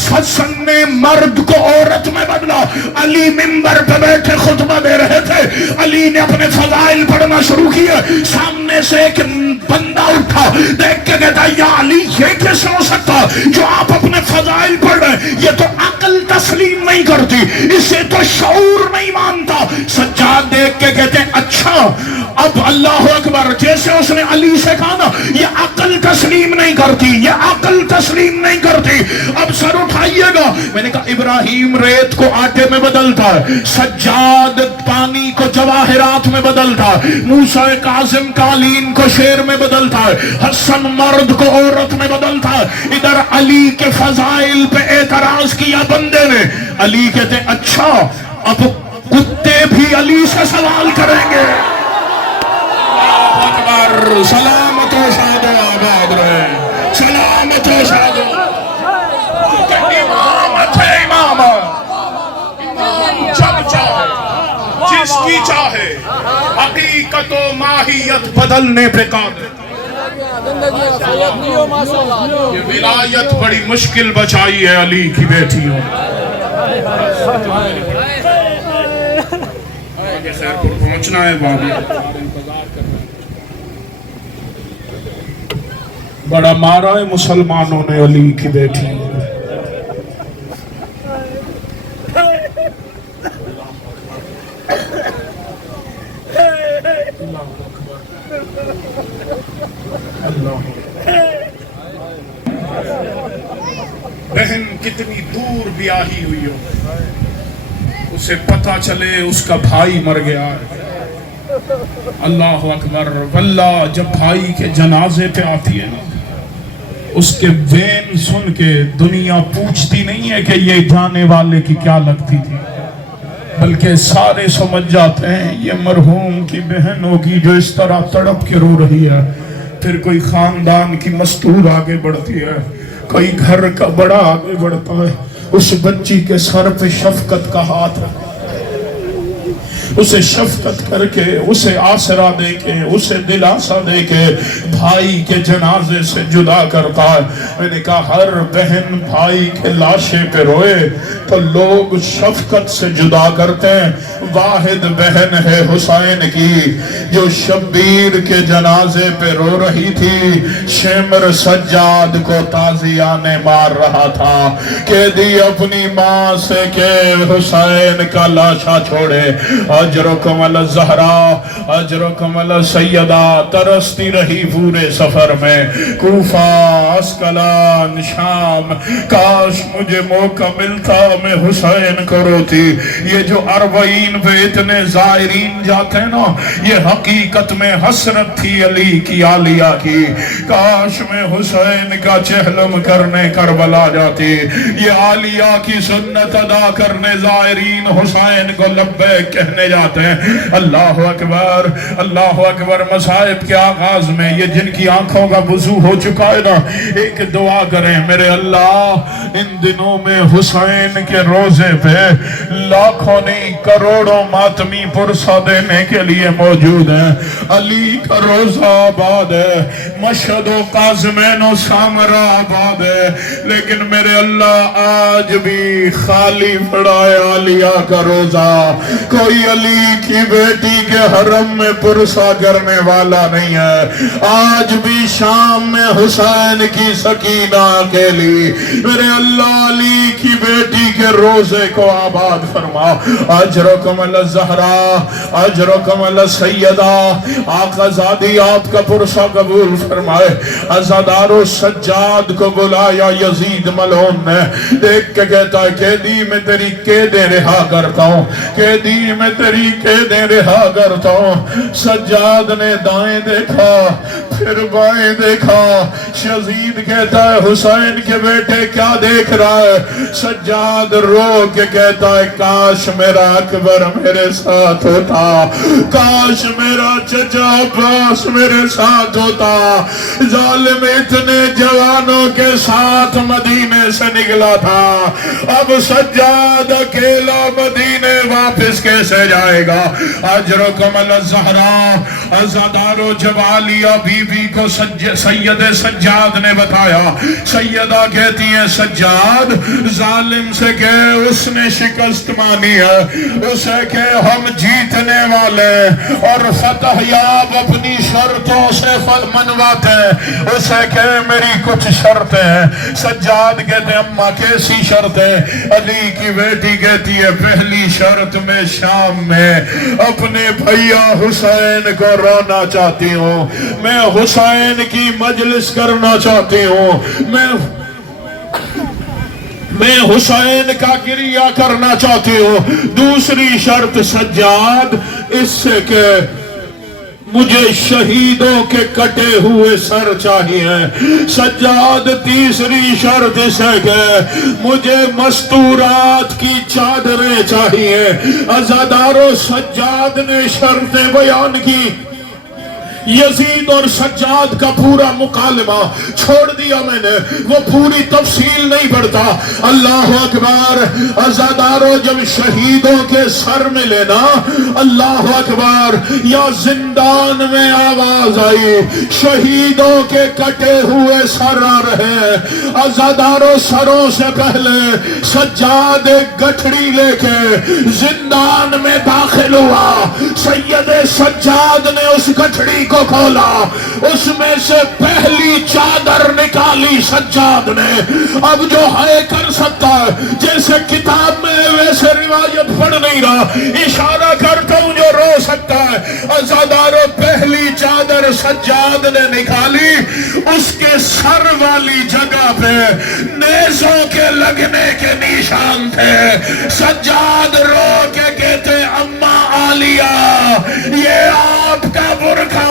حسن نے مرد کو عورت میں بدلا۔ علی منبر پہ بیٹھے خطبہ دے رہے تھے، علی نے اپنے فضائل پڑھنا شروع کیا، سامنے سے ایک بندہ اٹھا، دیکھ کے کہتا یا علی یہ کیسے ہو سکتا جو آپ اپنے فضائل پڑھ رہے ہیں؟ یہ تو عقل تسلیم نہیں کرتی، اسے تو شعور نہیں مانتا۔ سجاد دیکھ کے کہتے ہیں اچھا، اب اللہ اکبر، جیسے اس نے علی سے کہا نا یہ عقل تسلیم نہیں کرتی، یہ عقل تسلیم نہیں کرتی، اب سر اٹھائیے گا۔ میں نے کہا ابراہیم ریت کو آٹے میں بدلتا ہے، سجاد پانی کو جواہرات میں بدلتا ہے، موسیٰ کاظم قالین کو شیر میں بدلتا ہے، حسن مرد کو عورت میں بدلتا ہے۔ ادھر علی کے فضائل پہ اعتراض کیا بندے نے، علی کہتے اچھا اب کتے بھی علی سے سوال کریں گے۔ اکبر، سلامت و شاد و آباد رہے، سلامت و شاد و امامت ہے، امامت جب چاہے جس کی چاہے، حقیقت و ماہیت بدلنے پہ قادر۔ یہ ولایت بڑی مشکل بچائی ہے علی کی بیٹیوں۔ آگے خیر پر پہنچنا ہے بابی، بڑا مارا ہے مسلمانوں نے علی کی بیٹی۔ بہن کتنی دور بیاہی ہوئی ہو، اسے پتہ چلے اس کا بھائی مر گیا ہے، اللہ اکبر، واللہ جب بھائی کے جنازے پہ آتی ہے نا، اس کے وین سن کے دنیا پوچھتی نہیں ہے کہ یہ جانے والے کی کیا لگتی تھی، بلکہ سارے سمجھ جاتے ہیں یہ مرحوم کی بہن ہوگی جو اس طرح تڑپ کے رو رہی ہے۔ پھر کوئی خاندان کی مستور آگے بڑھتی ہے، کوئی گھر کا بڑا آگے بڑھتا ہے، اس بچی کے سر پہ شفقت کا ہاتھ رکھتا ہے، اسے شفقت کر کے، اسے آسرا دے کے، اسے دلاسا دے کے بھائی کے جنازے سے جدا کرتا ہے۔ میں نے کہا ہر بہن بھائی کے لاشے پہ روئے تو لوگ شفقت سے جدا کرتے ہیں، واحد بہن ہے حسین کی جو شبیر کے جنازے پہ رو رہی تھی، شمر سجاد کو تازیانے مار رہا تھا، کہہ دی اپنی ماں سے کہ حسین کا لاشا چھوڑے، اجرکم علی الزہرا اجرکم علی سیدہ ترستی رہی پورے سفر میں کوفہ اسکلان شام کاش مجھے موقع ملتا میں حسین کو روتی یہ جو 40 پہ اتنے زائرین جاتے ہیں نا یہ حقیقت میں حسرت تھی علی کی عالیہ کی کاش میں حسین کا چہلم کرنے کربلا جاتی یہ عالیہ کی سنت ادا کرنے زائرین حسین کو لبیک کہنے جاتے ہیں اللہ اکبر اللہ اکبر مصائب کے آغاز میں یہ جن کی آنکھوں کا وضو ہو چکا ہے نا ایک دعا کریں میرے اللہ ان دنوں میں حسین کے روزے پہ لاکھوں نہیں کروڑوں ماتمی پرسہ دینے کے لیے موجود ہیں علی کا روزہ آباد ہے مشہد و قازمین و سامرہ آباد ہے لیکن میرے اللہ آج بھی خالی پڑا ہے عالیہ کا روزہ کوئی علی کی بیٹی کے حرم میں پرسہ کرنے والا نہیں ہے آج بھی شام میں حسین کی سکینہ اکیلی میرے اللہ علی کی بیٹی کے روزے کو آباد فرما اجرکم علی الزہرا اجرکم علی السیدہ آقا زادی آپ کا پرسہ قبول فرمائے عزادار و سجاد کو بلایا یزید ملعون نے دیکھ کے کہتا ہے قیدی میں تیری قیدیں رہا کرتا ہوں قیدی میں تیری قیدیں رہا کرتا ہوں سجاد نے دائیں دیکھا پھر بائیں دیکھا یزید کہتا ہے حسین کے بیٹے کیا دیکھ رہا ہے سجاد رو کے کہتا ہے کاش میرا اکبر میرے ساتھ ہوتا کاش میرا چچا عباس میرے ساتھ ہوتا ظالم اتنے جوانوں کے ساتھ مدینے سے نکلا تھا اب سجاد اکیلا مدینے واپس کیسے جائے گا اجرکم علی الزہرا عزادار و جوالیہ بی بی کو سید سجاد نے بتایا سیدہ کہتی ہیں سجاد ظالم سے کہ اس نے شکست مانی ہے اسے کہ ہم جیتنے والے اور فتح یاب اپنی شرطوں سے منواتے ہیں اسے کہ میری کچھ شرطیں ہیں سجاد کہتے ہیں اماں کیسی شرط ہے علی کی بیٹی کہتی ہے پہلی شرط میں شام میں اپنے بھیا حسین کو رونا چاہتی ہوں میں حسین کی مجلس کرنا چاہتی ہوں میں حسین کا گریہ کرنا چاہتی ہوں دوسری شرط سجاد اس سے کہ مجھے شہیدوں کے کٹے ہوئے سر چاہیے سجاد تیسری شرط سے کہ مجھے مستورات کی چادریں چاہیے عزادارو سجاد نے شرطیں بیان کی یزید اور سجاد کا پورا مکالمہ چھوڑ دیا میں نے وہ پوری تفصیل نہیں پڑھتا اللہ اکبر عزادارو جب شہیدوں کے سر میں لینا اللہ اکبر یا زندان میں آواز آئی شہیدوں کے کٹے ہوئے سر آ رہے عزادارو سروں سے پہلے سجاد ایک گٹھڑی لے کے زندان میں داخل ہوا سید سجاد نے اس گٹھڑی کو کھولا اس میں سے پہلی چادر نکالی سجاد نے اب جو ہے کر سکتا ہے جیسے کتاب میں ویسے روایت پڑھ نہیں رہا اشارہ کرتا ہوں جو رو سکتا ہے عزادارو پہلی چادر سجاد نے نکالی اس کے سر والی جگہ پہ نیزوں کے لگنے کے نشان تھے سجاد رو کے کہتے اماں عالیہ یہ آپ کا برقع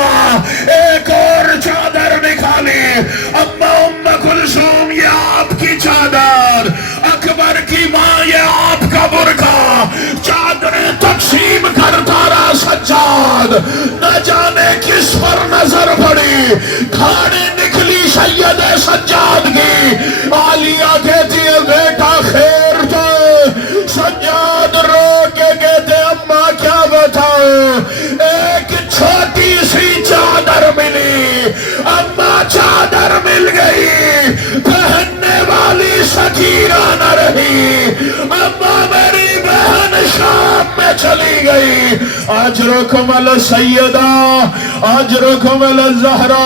ایک اور چادر نکالی اماں ام کلثوم یہ آپ کی چادر اکبر کی ماں یہ آپ کا برقع چادریں تقسیم کرتا رہا سجاد نہ جانے کس پر نظر پڑی کھاڑی نکلی سید سجاد کی عالیہ کہتی ہے بیٹا خیر تو سجاد رو کے کہتے اماں کیا بتاؤ ایک چھوٹی سی چادر ملی اماں چادر مل گئی پہننے والی سکینہ نہ رہی اماں میری بہن شام میں چلی گئی اجرکم علی سیدہ اجرکم علی زہرا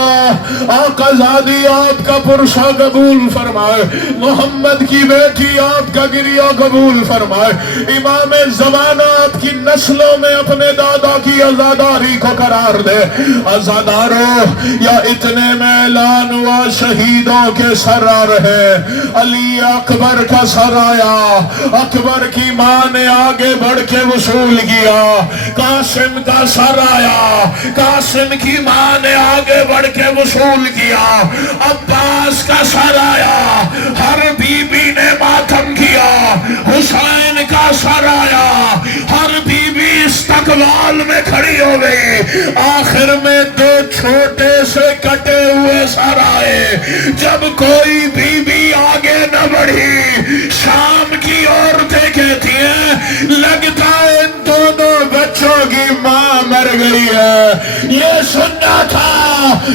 آقا زادی آپ کا پرشا قبول فرمائے محمد کی بیٹی آپ کا گریہ قبول فرمائے امام زمانہ آپ کی نسلوں میں اپنے دادا کی عزاداری کو قرار دے عزادارو یا اتنے میں اعلان ہوا شہیدوں کے سر آ رہے علی اکبر کا سر آیا اکبر کی ماں نے آگے بڑھ کے وصول کیا قاسم کا سر آیا قاسم کی ماں نے آگے بڑھ کے وصول کیا عباس کا سر آیا ہر بی بی نے ماتم کیا حسین کا سر آیا ہر بی بی استقبال میں کھڑی ہو گئی آخر میں دو چھوٹے سے کٹے ہوئے سر آئے جب کوئی بی بی آگے نہ بڑھی شام کی عورتیں کہتی ہیں لگتا ہے ان دونوں بچوں کی ماں مر گئی ہے یہ سننا تھا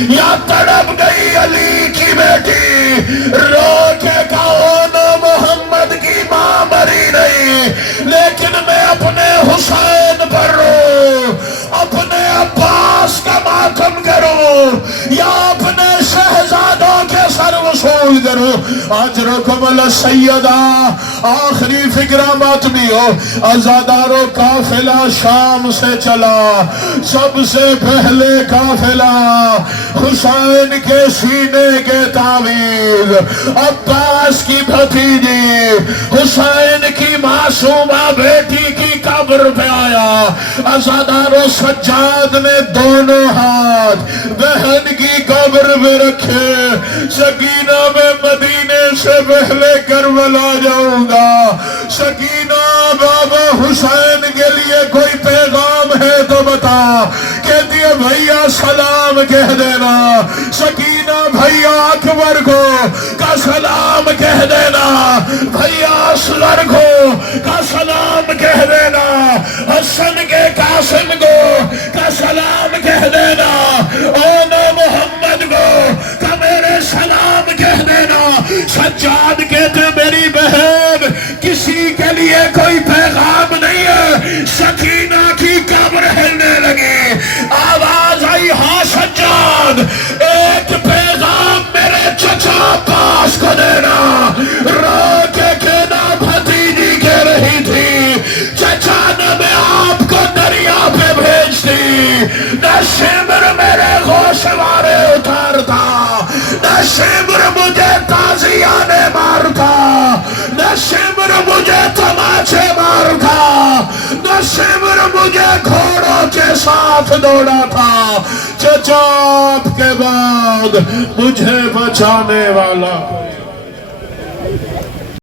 یا تڑپ گئی علی کی بیٹی رو کے کہو نا محمد کی ماں مری نہیں لیکن میں اپنے حسین پر رو اپنے عباس کا ماتم کروں یا اپنے شہزادوں کے سر وصول کروں اجرکم علی سیدہ آخری فکرہ ماتمی ہو عزادارو قافلہ شام سے چلا سب سے پہلے قافلہ حسین کے سینے کے تعویذ عباس کی بھتیجی حسین کی معصومہ بیٹی کی قبر پہ آیا عزادارو سجاد نے دونوں ہاتھ بہن کی قبر میں رکھے سکینہ میں مدینے سے پہلے کربلا جاؤں گا سکینہ بابا حسین کے لیے کوئی پیغام ہے تو بتا کہتی ہے بھیا سلام کہہ دینا سکینہ بھیا اکبر کو کا سلام کہہ دینا بھیا اصغر کو کا سلام کہہ دینا حسن کے قاسم کو کا سلام کہہ دینا اونو محمد کو کا میرے سلام کہہ دینا سجاد کہتے میری بہن کسی کے لیے کوئی پیغام نہیں ہے سکینہ کی قبر ہلنے لگی آواز آئی ہاں سجاد ایک پیغام میرے چچا پاس کو دینا رو کے کہنا بھتیجی کہہ رہی تھی چچا نے میں آپ کو دریا پہ بھیجتی نہ شمر میرے گوشوارے اتارتا نہ شمر مجھے تازیانے مارتا نہ شمر مجھے تماچے مارتا نہ شمر مجھے گھوڑوں کے ساتھ دوڑا تھا چچا آپ کے بعد مجھے بچانے والا